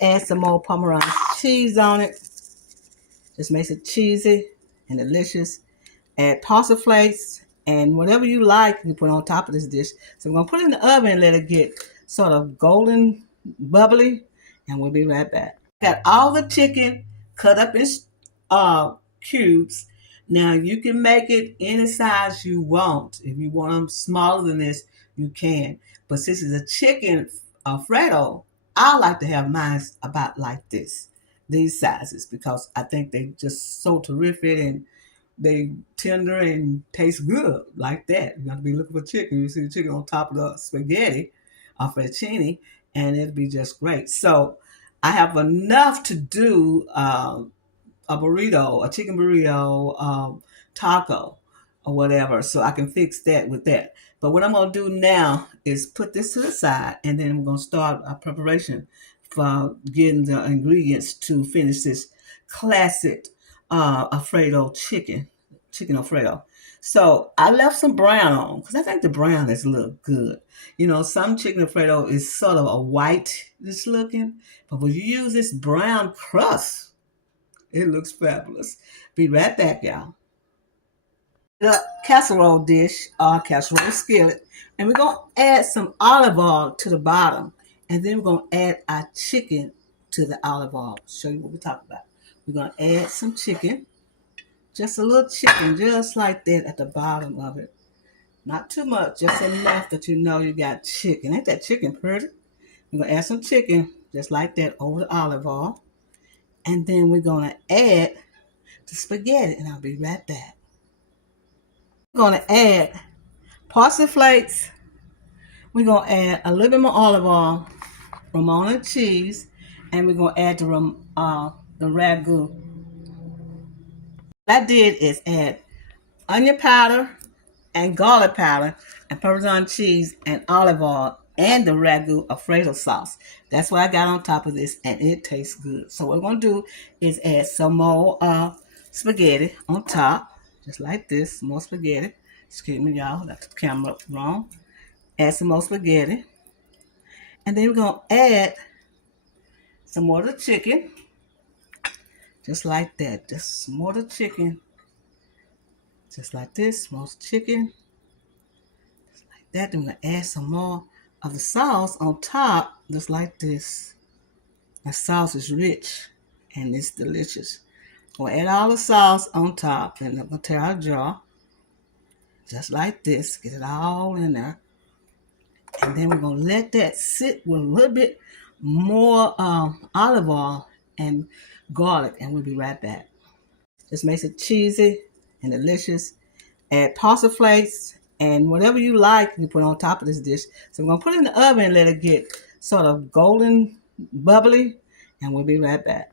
Add some more Parmesan cheese on it. Just makes it cheesy and delicious. Add pasta flakes and whatever you like you put on top of this dish. So we're going to put it in the oven and let it get sort of golden, bubbly, and we'll be right back. Got all the chicken cut up in cubes. Now you can make it any size you want. If you want them smaller than this, you can. But since it's a chicken Alfredo, I like to have mine about like this, these sizes, because I think they just so terrific and they tender and taste good like that. You have to be looking for chicken. You see the chicken on top of the spaghetti or fettuccine, and it'll be just great. So I have enough to do a burrito, a chicken burrito, taco, or whatever, so I can fix that with that. But what I'm going to do now is put this to the side, and then we're going to start a preparation for getting the ingredients to finish this classic Alfredo chicken Alfredo. So I left some brown on because I think the brown is look good. You know, some chicken Alfredo is sort of a white-ish looking, but when you use this brown crust, it looks fabulous. Be right back, y'all. The casserole dish or casserole skillet, and we're going to add some olive oil to the bottom, and then we're going to add our chicken to the olive oil. Show you what we're talking about. We're going to add some chicken, just a little chicken, just like that at the bottom of it. Not too much, just enough that you know you got chicken. Ain't that chicken pretty? We're going to add some chicken, just like that, over the olive oil. And then we're going to add the spaghetti, and I'll be right back. We're going to add parsley flakes. We're going to add a little bit more olive oil, Romano cheese, and we're going to add the ragu. What I did is add onion powder and garlic powder and Parmesan cheese and olive oil and the ragu Alfredo sauce. That's what I got on top of this, and it tastes good. So what we're going to do is add some more spaghetti on top, just like this, more spaghetti. Excuse me, y'all, got the camera up wrong. Add some more spaghetti. And then we're going to add some more of the chicken, just like that. Just some more of the chicken, just like this, more chicken, just like that. Then we're going to add some more of the sauce on top, just like this. The sauce is rich and it's delicious. We'll add all the sauce on top, and I'm going to tear out a jar, just like this. Get it all in there. And then we're going to let that sit with a little bit more olive oil and garlic, and we'll be right back. Just makes it cheesy and delicious. Add pasta flakes and whatever you like you put on top of this dish. So we're going to put it in the oven and let it get sort of golden, bubbly, and we'll be right back.